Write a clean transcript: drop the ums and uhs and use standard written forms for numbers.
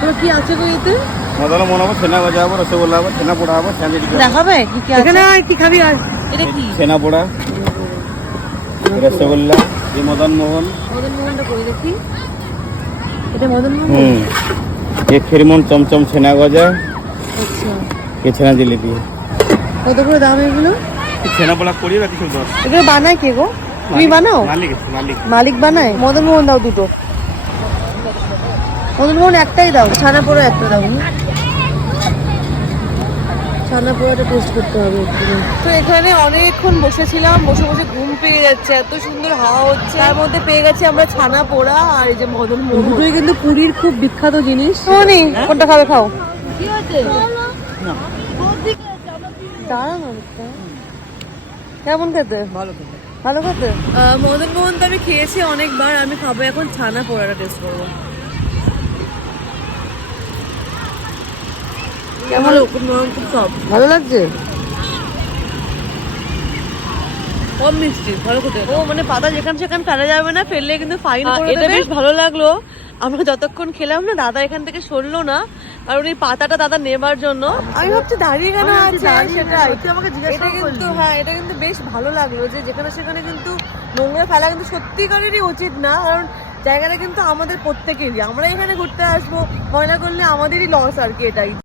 তো কি আছে গো এতে? মদন মোহন হবো, ছানা গজা হবো, রসগোল্লা হবো, ছানা পোড়া হবো, চাঁদি দেখাবে কি কি আছে? এখানে কি খাবি আজ? এটা কি? ছানা পোড়া, রসগোল্লা, এই মদন মোহন। মদন মোহনটা কই দেখি। এটা মদন মোহন? ये खिरमन चमचम छेना गजा, আচ্ছা। ये छेना जिलेबी। কত করে দাম এগুলো? छेना पोड़ा 20 बाकी 10। এগুলো বানায় কে গো? তুমি বানাও? मालिक मालिक। মালিক বানায়? মদন মোহন দাও দুটো। মদন মোহন একটাই দাও, ছানা পোড়া একটা দাও। ছানা পোড়াটা টেস্ট করতে হবে একটু। তো এখানে অনেকক্ষণ বসেছিলাম, বসে বসে ঘুম পেয়ে যাচ্ছে, এত সুন্দর হাওয়া হচ্ছে। তার মধ্যে পেয়ে গেছি আমরা ছানা পোড়া আর এই যে মদন মোহন। দুটোই কিন্তু পুরীর খুব বিখ্যাত জিনিস। শোনি কোনটা খাবে খাও। কি আছে? দাঁড়ান অনেকটা। কেমন খেতে? ভালো খেতে। ভালো খেতে? মদন মোহন তো আমি খেয়েছি অনেকবার, আমি খাবো এখন ছানা পোড়াটা টেস্ট করবো। কেমন? খুব নরম, খুব সফট। ভালো লাগছে? কম মিষ্টি, ভালো খেতে। ও মানে পাতা যেখানে সেখানে ফেলা যাবে না, ফেললে কিন্তু ফাইন করে দেবে। এটা বেশ ভালো লাগলো। আমরা যতক্ষণ খেলাম না, দাদা এখান থেকে সরলো না, কারণ এই পাতাটা দাদা নেবার জন্য। আমি ভাবছি দাঁড়িয়ে কেন আছে, সেটাই আমাকে জিজ্ঞাসা করলো। হ্যাঁ, এটা কিন্তু বেশ ভালো লাগলো যে যেখানে সেখানে কিন্তু নোংরা ফেলা কিন্তু সত্যিকারেরই উচিত না, কারণ জায়গাটা কিন্তু আমাদের প্রত্যেকেরই। আমরা এখানে ঘুরতে আসবো, ময়লা করলে আমাদেরই লস আর কি, এটাই।